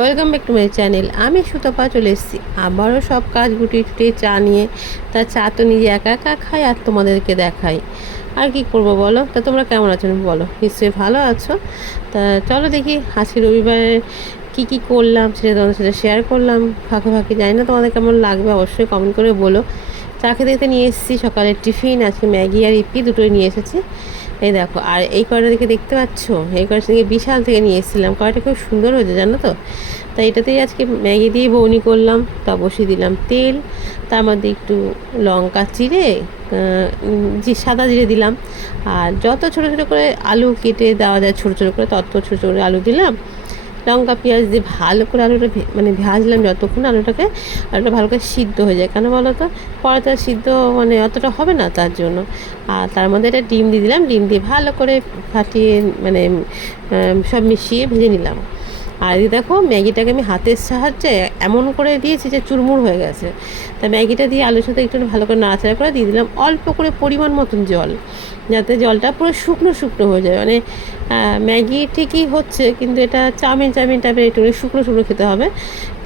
Welcome back to my channel. আমি সুতপা চলে এসেছি। আবারও সব কাজ গুটিয়ে টুটিয়ে চা নিয়ে। তা চা তো নিজে একা একা খাই আর তোমাদেরকে দেখাই। আর কি করব বলো? তা তোমরা কেমন আছো বলো। নিশ্চয়ই ভালো আছো। তা চলো দেখি আজকে রবিবারে কী কী করলাম সেটা তোমাদের সাথে শেয়ার করলাম। ফাঁকে ফাঁকে জানি না তোমাদের কেমন লাগবে, অবশ্যই কমেন্ট করে বলো। চা খেতে খেতে নিয়ে এসেছি সকালের টিফিন, আজকে ম্যাগি আর ইপি দুটোই নিয়ে এসেছি। এই দেখো, আর এই কয়টা দিকে দেখতে পাচ্ছ? এই কয়টা থেকে বিশাল থেকে নিয়ে এসেছিলাম। কয়টা খুব সুন্দর হয়েছে জানো তো? তাই এটাতেই আজকে ম্যাগি দিয়ে বৌনি করলাম, তা বসিয়ে দিলাম তেল, তার মধ্যে একটু লঙ্কা চিড়ে যে সাদা জিরে দিলাম। আর যত ছোটো ছোটো করে আলু কেটে দেওয়া যায়, ছোটো ছোটো করে, তত ছোটো ছোটো করে আলু দিলাম। লঙ্কা, পেঁয়াজ দিয়ে ভালো করে আলুটা মানে ভাজলাম যতক্ষণ আলুটাকে, আলুটা ভালো করে সিদ্ধ হয়ে যায়। কেন বলো তো? পরে সিদ্ধ মানে অতটা হবে না তার জন্য। আর তার মধ্যে একটা ডিম দিয়ে দিলাম। ডিম দিয়ে ভালো করে ফাটিয়ে মানে সব মিশিয়ে ভেজে নিলাম। আর এই দেখো ম্যাগিটাকে আমি হাতের সাহায্যে এমন করে দিয়েছি যে চুরমুর হয়ে গেছে। তা ম্যাগিটা দিয়ে আলুর সাথে একটু ভালো করে নাড়াচাড়া করে দিয়ে দিলাম অল্প করে পরিমাণ মতন জল, যাতে জলটা পুরো শুকনো শুকনো হয়ে যায়। মানে ম্যাগি ঠিকই হচ্ছে, কিন্তু এটা চাউমিন চাউমিন টাইপের একটু শুকনো শুকনো খেতে হবে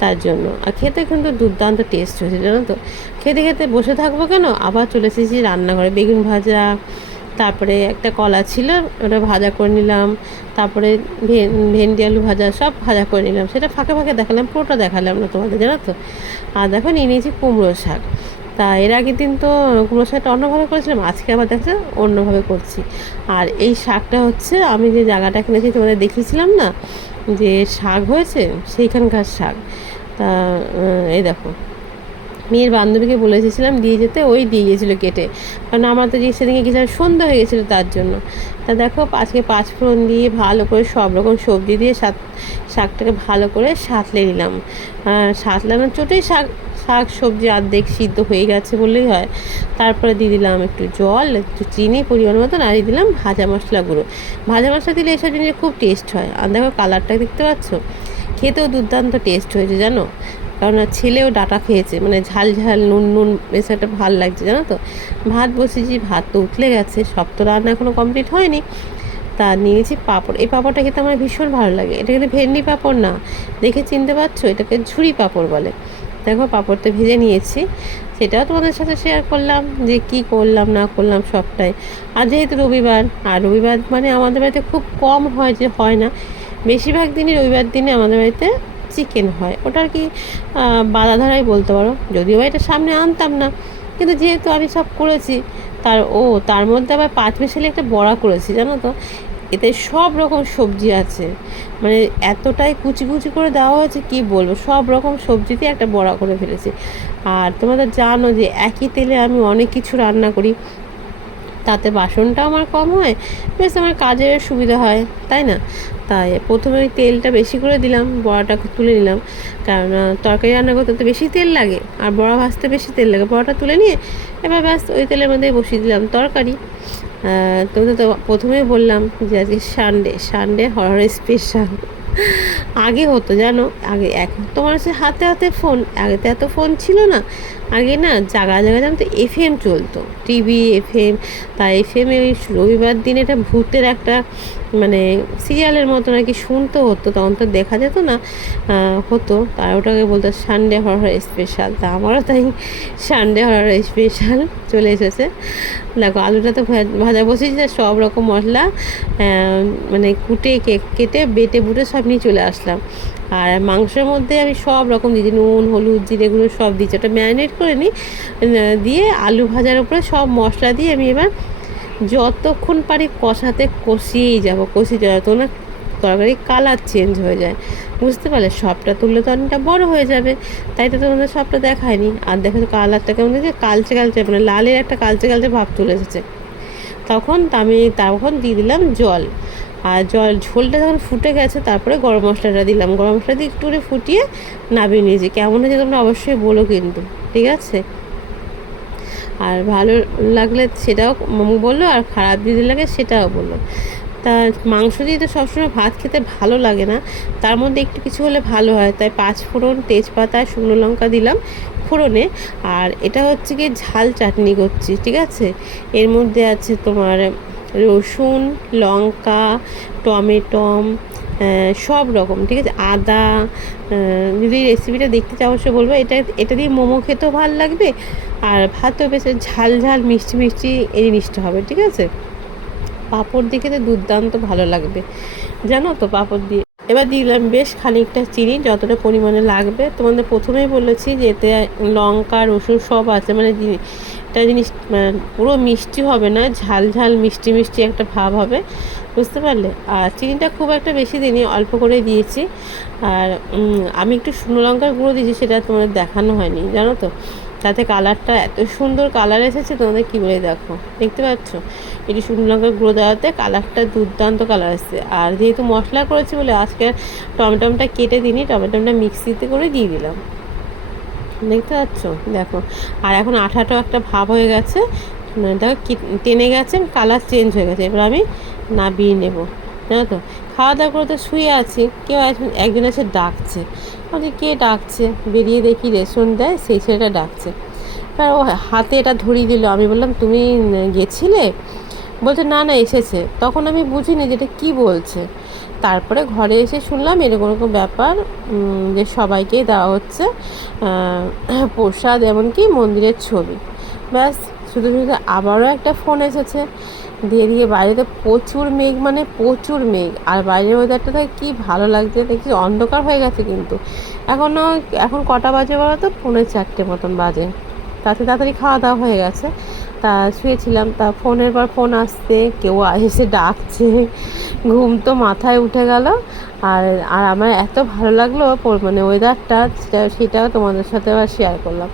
তার জন্য। আর খেতে কিন্তু দুর্দান্ত টেস্ট হয়েছে, জানো তো? খেতে খেতে বসে থাকব কেন? আবার চলে এসেছি রান্নাঘরে। বেগুন ভাজা তারপরে একটা কলা ছিল, ওটা ভাজা করে নিলাম, তারপরে ভেন্ডি, আলু ভাজা সব ভাজা করে নিলাম। সেটা ফাঁকে ফাঁকে দেখালাম, পুরোটা দেখালাম না তোমাদের, জানো তো? আর দেখো, নিয়ে নিয়েছি কুমড়ো শাক। তা এর আগের দিন তো কুমড়ো শাকটা অন্যভাবে করেছিলাম, আজকে আবার দেখছে, অন্যভাবে করছি। আর এই শাকটা হচ্ছে, আমি যে জায়গাটা কিনেছি, তোমাদের দেখিয়েছিলাম না? যে শাক হয়েছে, সেইখানকার শাক। তা এই দেখো মেয়ের বান্ধবীকে বলে এসেছিলাম দিয়ে যেতে, ওই দিয়ে গিয়েছিল কেটে কারণ আমার তো যে সেদিকে গেছিলাম সন্ধ্যা হয়ে গেছিল তার জন্য। তা দেখো, আজকে পাঁচ ফোড়ন দিয়ে ভালো করে সব রকম সবজি দিয়ে শাক, শাকটাকে ভালো করে সাঁতলে নিলাম। সাঁতলানোর চোটেই শাক শাক সবজি অর্ধেক সিদ্ধ হয়ে গেছে বললেই হয়। তারপরে দিয়ে দিলাম একটু জল, একটু চিনি পরিমাণ মতন, আর দিলাম ভাজা মশলা গুঁড়ো। ভাজা মশলা দিলে এসব জিনিস খুব টেস্ট হয়। আর দেখো কালারটা দেখতে পাচ্ছ? খেতেও দুর্দান্ত টেস্ট হয়েছে, জানো? কারণ ছেলেও ডাটা খেয়েছে মানে ঝাল ঝাল, নুন নুন একটা ভালো লাগছে, জানো তো? ভাত বসেছি, ভাত তো উঠলে গেছে, সব তো রান্না এখনও কমপ্লিট হয়নি। তা নিয়েছি পাঁপড়, এই পাঁপড়টা খেতে আমার ভীষণ ভালো লাগে। এটা কিন্তু ভেন্ডি পাঁপড় না, দেখে চিনতে পারছ? এটাকে ঝুড়ি পাঁপড় বলে। দেখো, পাঁপড়টা ভেজে নিয়েছি। সেটাও তোমাদের সাথে শেয়ার করলাম, যে কি করলাম, না করলাম সবটাই। আর যেহেতু রবিবার, আর রবিবার মানে আমাদের বাড়িতে খুব কম হয় যে, হয় না। বেশিরভাগ দিনই রবিবার দিনে আমাদের বাড়িতে চিকেন হয়। ওটা আর কি বাধা ধরাই বলতে পারো। যদিও বা এটা সামনে আনতাম না, কিন্তু যেহেতু আমি সব করেছি, তার, ও, তার মধ্যে আবার পাঁচ মিশালি একটা বড়া করেছি, জানো তো? এতে সব রকম সবজি আছে। মানে এতটাই কুচি কুচি করে দেওয়া হয়েছে, কি বলব? সব রকম সবজিতে একটা বড়া করে ফেলেছি। আর তোমাদের জানো যে একই তেলে আমি অনেক কিছু রান্না করি। তাতে বাসনটা আমার কম হয়, বেশ আমার কাজের সুবিধা হয়, তাই না? তাই প্রথমে ওই তেলটা বেশি করে দিলাম, বড়াটা তুলে নিলাম, কারণ তরকারি রান্না করতে তো বেশি তেল লাগে, আর বড়া ভাজতে বেশি তেল লাগে। বড়াটা তুলে নিয়ে এবার ব্যাস ওই তেলের মধ্যে বসিয়ে দিলাম তরকারি। তো তো প্রথমেই বললাম যে আজকে সানডে সানডে হরহর স্পেশাল আগে হতো জানো? আগে, এখন তোমার হাতে হাতে ফোন আগে তো এত ফোন ছিল না। আগে না জায়গা জায়গা জানো তো এফ এম চলতো টিভি এফ এম তা এফ এমে ওই রবিবার দিন এটা ভূতের একটা মানে সিরিয়ালের মতো নাকি শুনতে হতো, তখন তো দেখা যেত না হতো তার ওটাকে বলতো সানডে হরহর স্পেশাল তা আমারও তাই সানডে হরহর স্পেশাল চলে এসেছে। দেখো আলুটা তো ভাজা বসেছি, সব রকম মশলা মানে কুটে কেক কেটে, বেটে, বুটে সব নিয়ে চলে আসলাম। আর মাংসের মধ্যে আমি সব রকম দিয়েছি নুন, হলুদ জিরেগুলো সব দিয়েছি ওটা ম্যারিনেট করে নিই দিয়ে আলু ভাজার উপরে সব মশলা দিয়ে আমি এবার যতক্ষণ পারি কষাতে কষিয়েই যাব, কষিয়ে যত না, তরকারি কালার চেঞ্জ হয়ে যায়। বুঝতে পারলে সবটা তুললে তো অনেকটা বড় হয়ে যাবে, তাই তো তোমাদের সবটা দেখায়নি আর দেখো কালারটা কেমন দেখছে কালচে কালচে মানে লালের একটা কালচে কালচে ভাব তুলে এসেছে। তখন আমি, তখন দিয়ে দিলাম জল। আর জল, ঝোলটা যখন ফুটে গেছে, তারপরে গরম মশলাটা দিলাম। গরম মশলা দিয়ে একটু ফুটিয়ে নামিয়ে নিয়েছি। কেমন হয়েছে তোমরা অবশ্যই বলো কিন্তু, ঠিক আছে? আর ভালো লাগলে সেটাও বলল, আর খারাপ যদি লাগে সেটাও বলল। তা মাংস দিয়ে তো সবসময় ভাত খেতে ভালো লাগে না। তার মধ্যে একটু কিছু হলে ভালো হয়। তাই পাঁচ ফোড়ন তেজপাতা, শুকনো লঙ্কা দিলাম ফোড়নে। আর এটা হচ্ছে কি ঝাল চাটনি করছি, ঠিক আছে? এর মধ্যে আছে তোমার রসুন, লঙ্কা টমেটম সব রকম, ঠিক আছে? আদা যদি রেসিপিটা দেখতে চাও অবশ্যই বলব, এটা এটা দিয়ে মোমো খেতেও ভালো লাগবে, আর ভাতও বেশ ঝাল ঝাল, মিষ্টি মিষ্টি এই জিনিসটা হবে, ঠিক আছে? পাঁপড় দিয়ে খেতে দুর্দান্ত ভালো লাগবে, জানো তো পাঁপড় দিয়ে? এবার দিলাম বেশ খানিকটা চিনি, যতটা পরিমাণে লাগবে। তোমাদের প্রথমেই বলেছি যে এতে লঙ্কা, রসুন সব আছে মানে একটা জিনিস মানে পুরো মিষ্টি হবে না, ঝাল ঝাল, মিষ্টি মিষ্টি একটা ভাব হবে, বুঝতে পারলে? আর চিনিটা খুব একটা বেশি দিনই অল্প করে দিয়েছি। আর আমি একটু শুকনো লঙ্কার গুঁড়ো দিয়েছি, সেটা তোমাদের দেখানো হয়নি, জানো তো? তাতে কালারটা এত সুন্দর কালার এসেছে, তোমাদের কী বলে দেখো? দেখতে পাচ্ছ? এটি শুকনো লঙ্কার গুঁড়ো দেওয়াতে কালারটা দুর্দান্ত কালার আসছে। আর যেহেতু মশলা করেছি বলে আজকে টমেটোমটা কেটে দিইনি টমেটোমটা মিক্সিতে করে দিয়ে দিলাম। দেখতে পাচ্ছ? দেখো। আর এখন আঠাটাও একটা ভাব হয়ে গেছে। মানে দেখো টেনে গেছে কালার চেঞ্জ হয়ে গেছে। এবার আমি নাবিয়ে নেব। জানো তো? খাওয়া দাওয়া করে তো শুয়ে আছি। কেউ একজন এসে ডাকছে। আমি কে ডাকছে? বেরিয়ে দেখি রেশন দেয়, সেই ছেলেটা ডাকছে। এবার ও হাতে এটা ধরিয়ে দিল। আমি বললাম, তুমি গেছিলে? বলছে, না না, এসেছে। তখন আমি বুঝিনি যে এটা কী বলছে। তারপরে ঘরে এসে শুনলাম এরকম ব্যাপার। যে সবাইকেই দেওয়া হচ্ছে প্রসাদ এমনকি মন্দিরের ছবি। ব্যাস, শুধু শুধু আবারও একটা ফোন এসেছে। দিয়ে দিয়ে বাইরেতে প্রচুর মেঘ মানে প্রচুর মেঘ। আর বাইরের ওয়েদারটা থেকে কী ভালো লাগছে দেখছি অন্ধকার হয়ে গেছে কিন্তু। এখনও এখন কটা বাজে বলো তো পৌনে চারটে মতন বাজে। তাতে তাড়াতাড়ি খাওয়া দাওয়া হয়ে গেছে। তা শুয়েছিলাম, তা ফোনের পর ফোন আসতে কেউ এসে ডাকছে। ঘুম তো মাথায় উঠে গেল। আর আর আমার এত ভালো লাগল মানে ওয়েদারটা সেটা, সেটাও তোমাদের সাথে আবার শেয়ার করলাম।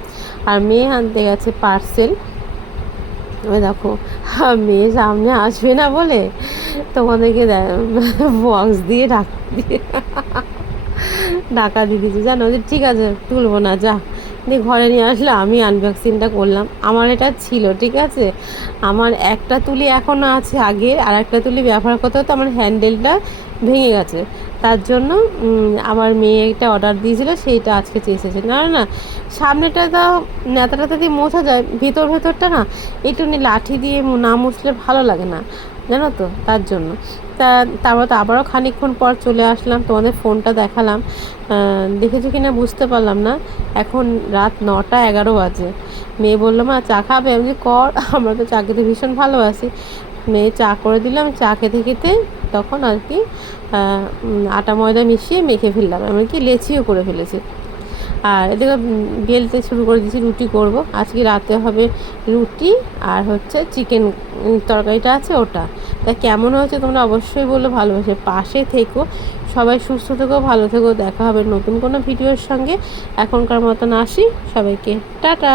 আর মেয়ে আনতে গেছে পার্সেল ওই দেখো আর মেয়ে সামনে আসবে না বলে তোমাদেরকে বক্স দিয়ে ডাক দিয়ে ডাকা দিয়ে দিয়েছি জানো যে ঠিক আছে, তুলবো না, যা। দিয়ে ঘরে নিয়ে আসলে আমি আনবক্সিংটা করলাম। আমার এটা ছিল, ঠিক আছে? আমার একটা তুলি এখনও আছে আগের আর একটা তুলি ব্যবহার করতে হতো আমার হ্যান্ডেলটা ভেঙে গেছে। তার জন্য আমার মেয়ে একটা অর্ডার দিয়েছিল, সেইটা আজকে চেয়ে এসেছে। না না সামনেটা তো নেতাটাতে দিয়ে মোছা যায়, ভিতর ভেতরটা না একটু লাঠি দিয়ে না মুছলে ভালো লাগে না, জানো তো? তার জন্য। তা তারপর তো আবারও খানিকক্ষণ পর চলে আসলাম তোমাদের ফোনটা দেখালাম। দেখেছ কি না বুঝতে পারলাম না। এখন রাত নটা এগারো বাজে। মেয়ে বলল মা চা খাবে? আমি বলি, কর আমরা তো চা খেতে ভীষণ ভালোবাসি। মেয়ে চা করে দিলাম চা খেতে খেতে তখন আর কি আটা ময়দা মিশিয়ে মেখে ফেললাম। এমনকি লেচিও করে ফেলেছি। আর এদিকে বেলতে শুরু করে দিয়েছি, রুটি করব। আজকে রাতে হবে রুটি আর হচ্ছে চিকেন তরকারিটা আছে ওটা। তা কেমন হয়েছে তোমরা অবশ্যই বলো, ভালোবাসে পাশে থেকো। সবাই সুস্থ থেকো, ভালো থেকো, দেখা হবে নতুন কোনো ভিডিওর সঙ্গে। এখনকার মতন আসি, সবাইকে টাটা।